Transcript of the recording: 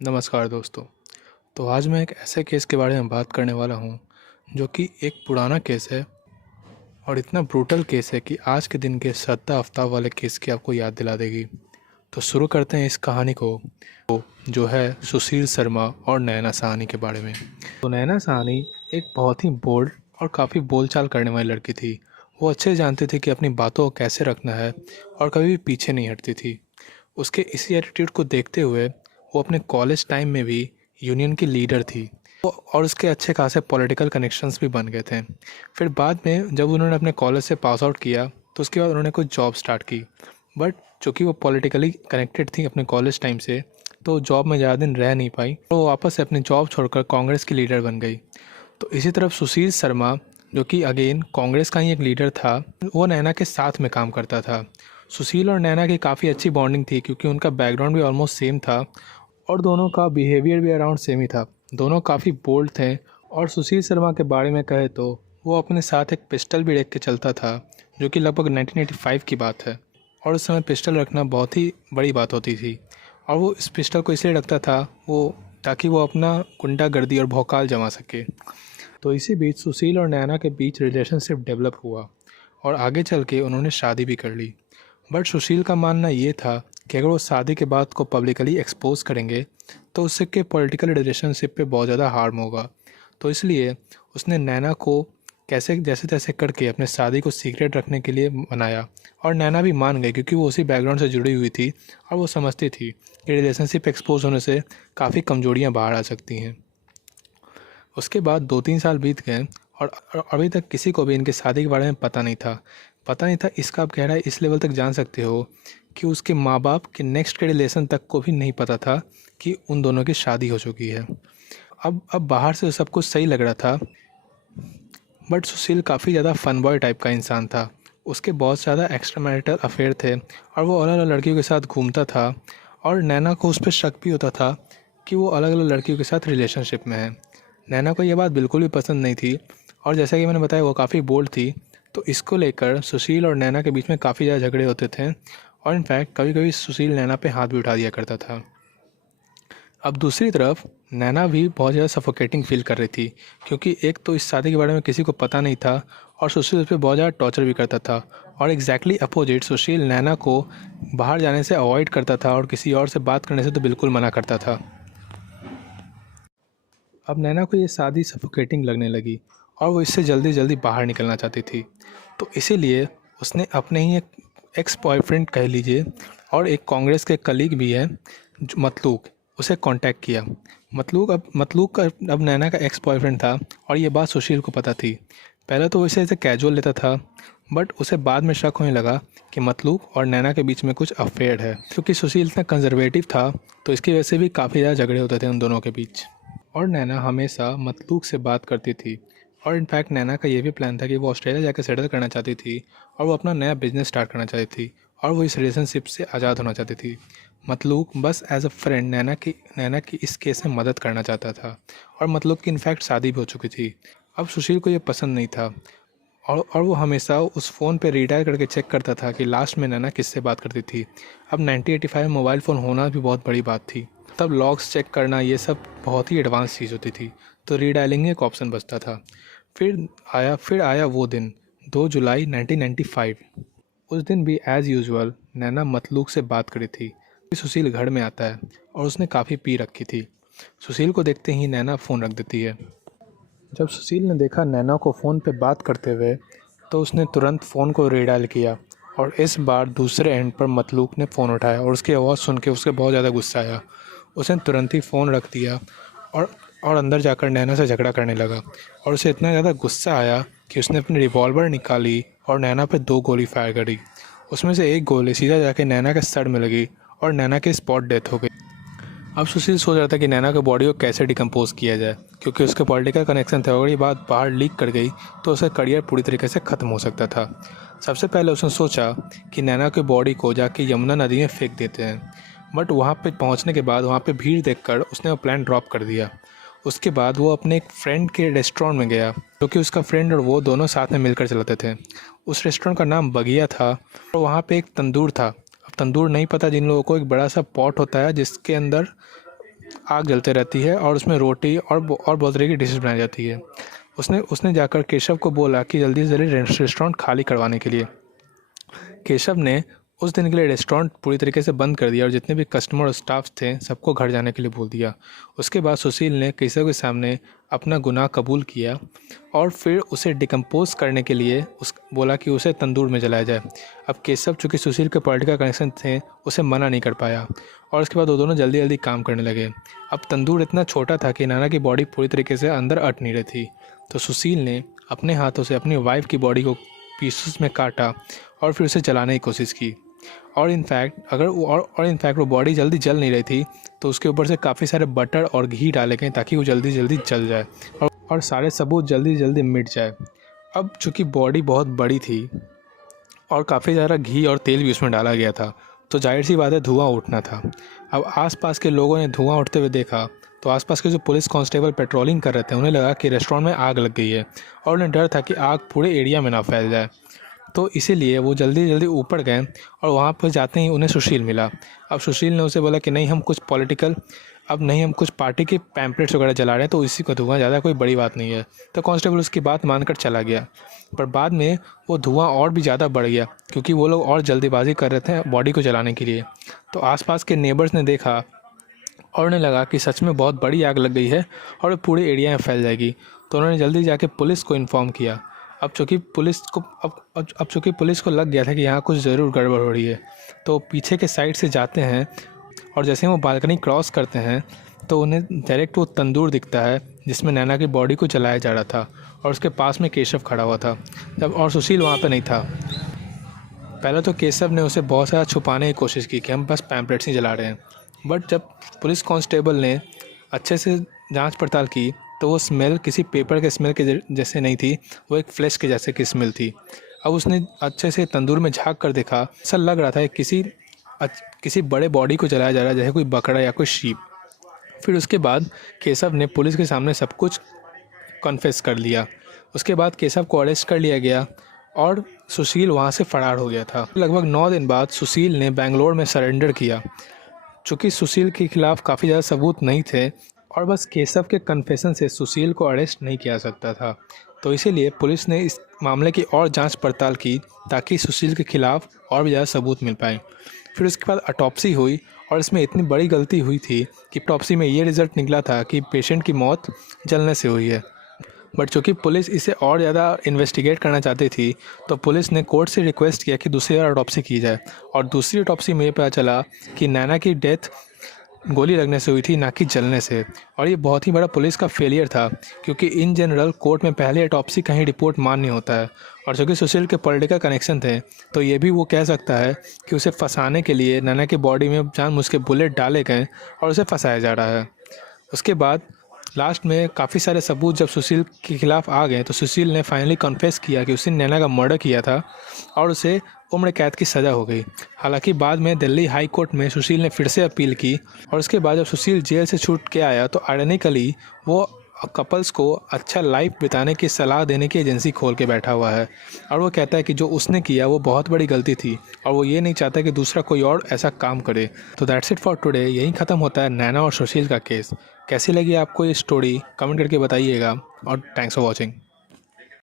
नमस्कार दोस्तों। तो आज मैं एक ऐसे केस के बारे में बात करने वाला हूँ जो कि एक पुराना केस है और इतना ब्रूटल केस है कि आज के दिन के सद्दा अफ्ताब वाले केस की आपको याद दिला देगी। तो शुरू करते हैं इस कहानी को, जो है सुशील शर्मा और नैना साहनी के बारे में। तो नैना साहनी एक बहुत ही बोल्ड और काफ़ी बोलचाल करने वाली लड़की थी। वो अच्छे से जानती थी कि अपनी बातों को कैसे रखना है और कभी भी पीछे नहीं हटती थी। उसके इसी एटीट्यूड को देखते हुए वो अपने कॉलेज टाइम में भी यूनियन की लीडर थी और उसके अच्छे खासे पॉलिटिकल कनेक्शंस भी बन गए थे। फिर बाद में जब उन्होंने अपने कॉलेज से पास आउट किया तो उसके बाद उन्होंने कुछ जॉब स्टार्ट की, बट चूँकि वो पॉलिटिकली कनेक्टेड थी अपने कॉलेज टाइम से, तो जॉब में ज़्यादा दिन रह नहीं पाई और वो वापस से अपनी जॉब छोड़कर कांग्रेस की लीडर बन गई। तो इसी तरफ सुशील शर्मा, जो कि अगेन कांग्रेस का ही एक लीडर था, वो नैना के साथ में काम करता था। सुशील और नैना की काफ़ी अच्छी बॉन्डिंग थी क्योंकि उनका बैकग्राउंड भी ऑलमोस्ट सेम था और दोनों का बिहेवियर भी अराउंड सेम ही था। दोनों काफ़ी बोल्ड थे और सुशील शर्मा के बारे में कहे तो वो अपने साथ एक पिस्टल भी रख के चलता था, जो कि लगभग 1985 की बात है। और उस समय पिस्टल रखना बहुत ही बड़ी बात होती थी और वो इस पिस्टल को इसलिए रखता था वो ताकि वो अपना गुंडागर्दी और भौकाल जमा सके। तो इसी बीच सुशील और नैना के बीच रिलेशनशिप डेवलप हुआ और आगे चल के उन्होंने शादी भी कर ली। बट सुशील का मानना ये था कि अगर वो शादी के बाद को पब्लिकली एक्सपोज करेंगे तो उससे के पॉलिटिकल रिलेशनशिप पे बहुत ज़्यादा हार्म होगा। तो इसलिए उसने नैना को कैसे जैसे तैसे करके अपने शादी को सीक्रेट रखने के लिए मनाया और नैना भी मान गई क्योंकि वो उसी बैकग्राउंड से जुड़ी हुई थी और वो समझती थी कि रिलेशनशिप एक्सपोज होने से काफ़ी कमजोरियाँ बाहर आ सकती हैं। उसके बाद 2-3 साल बीत गए और अभी तक किसी को भी इनके शादी के बारे में पता नहीं था। इसका आप गहराई इस लेवल तक जान सकते हो कि उसके माँ बाप के नेक्स्ट के रिलेशन तक को भी नहीं पता था कि उन दोनों की शादी हो चुकी है। अब बाहर से सब कुछ सही लग रहा था, बट सुशील काफ़ी ज़्यादा फन बॉय टाइप का इंसान था। उसके बहुत ज़्यादा एक्स्ट्रा मैरिटल अफेयर थे और वो अलग अलग लड़कियों के साथ घूमता था और नैना को उस पर शक भी होता था कि वो अलग अलग लड़कियों के साथ रिलेशनशिप में है। नैना को ये बात बिल्कुल भी पसंद नहीं थी और जैसा कि मैंने बताया वो काफ़ी बोल्ड थी। तो इसको लेकर सुशील और नैना के बीच में काफ़ी ज़्यादा झगड़े होते थे और इनफैक्ट कभी कभी सुशील नैना पे हाथ भी उठा दिया करता था। अब दूसरी तरफ नैना भी बहुत ज़्यादा सफोकेटिंग फील कर रही थी क्योंकि एक तो इस शादी के बारे में किसी को पता नहीं था और सुशील उस पर बहुत ज़्यादा टॉर्चर भी करता था और एग्जैक्टली अपोजिट सुशील नैना को बाहर जाने से अवॉइड करता था और किसी और से बात करने से तो बिल्कुल मना करता था। अब नैना को ये शादी सफोकेटिंग लगने लगी और वो इससे जल्दी जल्दी बाहर निकलना चाहती थी। तो इसीलिए उसने अपने ही एक एक्स बॉयफ्रेंड कह लीजिए और एक कांग्रेस के कलीग भी है जो मतलूक, उसे कांटेक्ट किया। मतलूक का अब नैना का एक्स बॉयफ्रेंड था और ये बात सुशील को पता थी। पहले तो वो इसे कैजुअल लेता था, बट उसे बाद में शक होने लगा कि मतलूक और नैना के बीच में कुछ अफेयर है। क्योंकि सुशील इतना कंजर्वेटिव था तो इसकी वजह से भी काफ़ी ज़्यादा झगड़े होते थे उन दोनों के बीच और नैना हमेशा मतलूक से बात करती थी। और इनफैक्ट नैना का ये भी प्लान था कि वो ऑस्ट्रेलिया जाकर सेटल करना चाहती थी और वो अपना नया बिजनेस स्टार्ट करना चाहती थी और वो इस रिलेशनशिप से आज़ाद होना चाहती थी। मतलूक बस एज अ फ्रेंड नैना की इस केस में मदद करना चाहता था और मतलूक की इनफैक्ट शादी भी हो चुकी थी। अब सुशील को ये पसंद नहीं था और वो हमेशा उस फ़ोन पे रीडायल करके चेक करता था कि लास्ट में नैना किससे बात करती थी। अब 1985 में मोबाइल फ़ोन होना भी बहुत बड़ी बात थी, तब लॉग्स चेक करना ये सब बहुत ही एडवांस चीज़ होती थी। तो रीडायलिंग एक ऑप्शन बचता था। फिर आया वो दिन, 2 जुलाई 1995। उस दिन भी एज़ यूजुअल नैना मतलूक से बात करी थी। सुशील घर में आता है और उसने काफ़ी पी रखी थी। सुशील को देखते ही नैना फ़ोन रख देती है। जब सुशील ने देखा नैना को फ़ोन पे बात करते हुए तो उसने तुरंत फ़ोन को रीडायल किया और इस बार दूसरे एंड पर मतलूक ने फ़ोन उठाया और उसकी आवाज़ सुन के उसे बहुत ज़्यादा गुस्सा आया। उसने तुरंत ही फ़ोन रख दिया और अंदर जाकर नैना से झगड़ा करने लगा और उसे इतना ज़्यादा गुस्सा आया कि उसने अपनी रिवॉल्वर निकाली और नैना पे 2 गोली फायर करी। उसमें से एक गोली सीधा जाके नैना के सर में लगी और नैना की स्पॉट डेथ हो गई। अब सुशील सोच रहा था कि नैना के बॉडी को कैसे डिकम्पोज किया जाए क्योंकि उसके पॉलिटिकल कनेक्शन थे। अगर ये बात बाहर लीक कर गई तो उसका करियर पूरी तरीके से ख़त्म हो सकता था। सबसे पहले उसने सोचा कि नैना की बॉडी को जाके यमुना नदी में फेंक देते हैं, बट वहाँ पे पहुँचने के बाद वहाँ पे भीड़ देखकर उसने वो प्लान ड्रॉप कर दिया। उसके बाद वो अपने एक फ्रेंड के रेस्टोरेंट में गया, जो कि उसका फ्रेंड और वो दोनों साथ में मिलकर चलाते थे। उस रेस्टोरेंट का नाम बगिया था और वहाँ पे एक तंदूर था। अब तंदूर नहीं पता जिन लोगों को, एक बड़ा सा पॉट होता है जिसके अंदर आग जलते रहती है और उसमें रोटी और बहुत तरह की डिशेस बनाई जाती है। उसने उसने जाकर केशव को बोला कि जल्दी से जल्दी रेस्टोरेंट खाली करवाने के लिए। केशव ने उस दिन के लिए रेस्टोरेंट पूरी तरीके से बंद कर दिया और जितने भी कस्टमर और स्टाफ थे सबको घर जाने के लिए बोल दिया। उसके बाद सुशील ने केशव के सामने अपना गुनाह कबूल किया और फिर उसे डिकम्पोज करने के लिए बोला कि उसे तंदूर में जलाया जाए। अब केशव चूँकि सुशील के पॉलिटिकल कनेक्शन थे उसे मना नहीं कर पाया और उसके बाद वो दोनों जल्दी जल्दी काम करने लगे। अब तंदूर इतना छोटा था कि नाना की बॉडी पूरी तरीके से अंदर अट नहीं रही थी, तो सुशील ने अपने हाथों से अपनी वाइफ की बॉडी को पीसेस में काटा और फिर उसे जलाने की कोशिश की। और इनफैक्ट वो बॉडी जल्दी जल नहीं रही थी, तो उसके ऊपर से काफ़ी सारे बटर और घी डाले गए ताकि वो जल्दी जल्दी जल जाए और सारे सबूत जल्दी जल्दी मिट जाए। अब चूँकि बॉडी बहुत बड़ी थी और काफ़ी ज़्यादा घी और तेल भी उसमें डाला गया था, तो जाहिर सी बात है धुआं उठना था। अब आसपास के लोगों ने धुआं उठते हुए देखा तो आसपास के जो पुलिस कांस्टेबल पेट्रोलिंग कर रहे थे उन्हें लगा कि रेस्टोरेंट में आग लग गई है और उन्हें डर था कि आग पूरे एरिया में ना फैल जाए, तो इसीलिए वो जल्दी जल्दी ऊपर गए और वहाँ पर जाते ही उन्हें सुशील मिला। अब सुशील ने उसे बोला कि नहीं, हम कुछ पार्टी के पैम्पलेट्स वगैरह जला रहे हैं, तो इसी को धुआं ज़्यादा कोई बड़ी बात नहीं है। तो कांस्टेबल उसकी बात मानकर चला गया, पर बाद में वो धुआं और भी ज़्यादा बढ़ गया क्योंकि वो लोग और जल्दीबाजी कर रहे थे बॉडी को जलाने के लिए। तो आसपास के नेबर्स ने देखा और उन्हें लगा कि सच में बहुत बड़ी आग लग गई है और पूरे एरिया में फैल जाएगी, तो उन्होंने जल्दी जाके पुलिस को इन्फॉर्म किया। अब चूँकि पुलिस को लग गया था कि यहाँ कुछ ज़रूर गड़बड़ हो रही है, तो पीछे के साइड से जाते हैं और जैसे ही वो बालकनी क्रॉस करते हैं तो उन्हें डायरेक्ट वो तंदूर दिखता है जिसमें नैना की बॉडी को जलाया जा रहा था और उसके पास में केशव खड़ा हुआ था और सुशील वहाँ पे नहीं था। पहले तो केशव ने उसे बहुत सारा छुपाने की कोशिश की कि हम बस पैम्पलेट्स ही जला रहे हैं, बट जब पुलिस कांस्टेबल ने अच्छे से जांच पड़ताल की तो वो स्मेल किसी पेपर के स्मेल के जैसे नहीं थी, वो एक फ्लैश के जैसे की स्मेल थी। अब उसने अच्छे से तंदूर में झांक कर देखा, ऐसा लग रहा था कि किसी बड़े बॉडी को जलाया जा रहा है, जैसे कोई बकरा या कोई शीप। फिर उसके बाद केशव ने पुलिस के सामने सब कुछ कन्फेस कर लिया। उसके बाद केशव को अरेस्ट कर लिया गया और सुशील वहाँ से फरार हो गया था। लगभग 9 दिन बाद सुशील ने बेंगलोर में सरेंडर किया। चूँकि सुशील के खिलाफ़ काफ़ी ज़्यादा सबूत नहीं थे और बस केशव के कन्फेशन से सुशील को अरेस्ट नहीं किया सकता था, तो इसीलिए पुलिस ने इस मामले की और जांच पड़ताल की ताकि सुशील के खिलाफ़ और भी ज़्यादा सबूत मिल पाए। फिर उसके बाद ऑटोप्सी हुई और इसमें इतनी बड़ी गलती हुई थी कि ऑटोप्सी में ये रिज़ल्ट निकला था कि पेशेंट की मौत जलने से हुई है। बट चूँकि पुलिस इसे और ज़्यादा इन्वेस्टिगेट करना चाहती थी, तो पुलिस ने कोर्ट से रिक्वेस्ट किया कि दूसरी बार ऑटोप्सी की जाए और दूसरी ऑटोप्सी में ये पता चला कि नैना की डेथ गोली लगने से हुई थी, ना कि जलने से। और ये बहुत ही बड़ा पुलिस का फेलियर था क्योंकि इन जनरल कोर्ट में पहले ऑटोप्सी का ही रिपोर्ट मान्य होता है और चूँकि सुशील के पॉलिटिकल कनेक्शन थे तो ये भी वो कह सकता है कि उसे फंसाने के लिए नैना की बॉडी में जानबूझ के बुलेट डाले गए और उसे फंसाया जा रहा है। उसके बाद लास्ट में काफ़ी सारे सबूत जब सुशील के खिलाफ़ आ गए तो सुशील ने फाइनली कन्फेस किया कि उसने नैना का मर्डर किया था और उसे उम्र कैद की सज़ा हो गई। हालांकि बाद में दिल्ली हाई कोर्ट में सुशील ने फिर से अपील की और उसके बाद जब सुशील जेल से छूट के आया तो आयरनिकली वो कपल्स को अच्छा लाइफ बिताने की सलाह देने की एजेंसी खोल के बैठा हुआ है और वो कहता है कि जो उसने किया वो बहुत बड़ी गलती थी और वो ये नहीं चाहता कि दूसरा कोई और ऐसा काम करे। तो दैट्स इट फॉर टुडे। यहीं ख़त्म होता है नैना और सुशील का केस। कैसी लगी आपको ये स्टोरी कमेंट करके बताइएगा और थैंक्स फॉर वॉचिंग।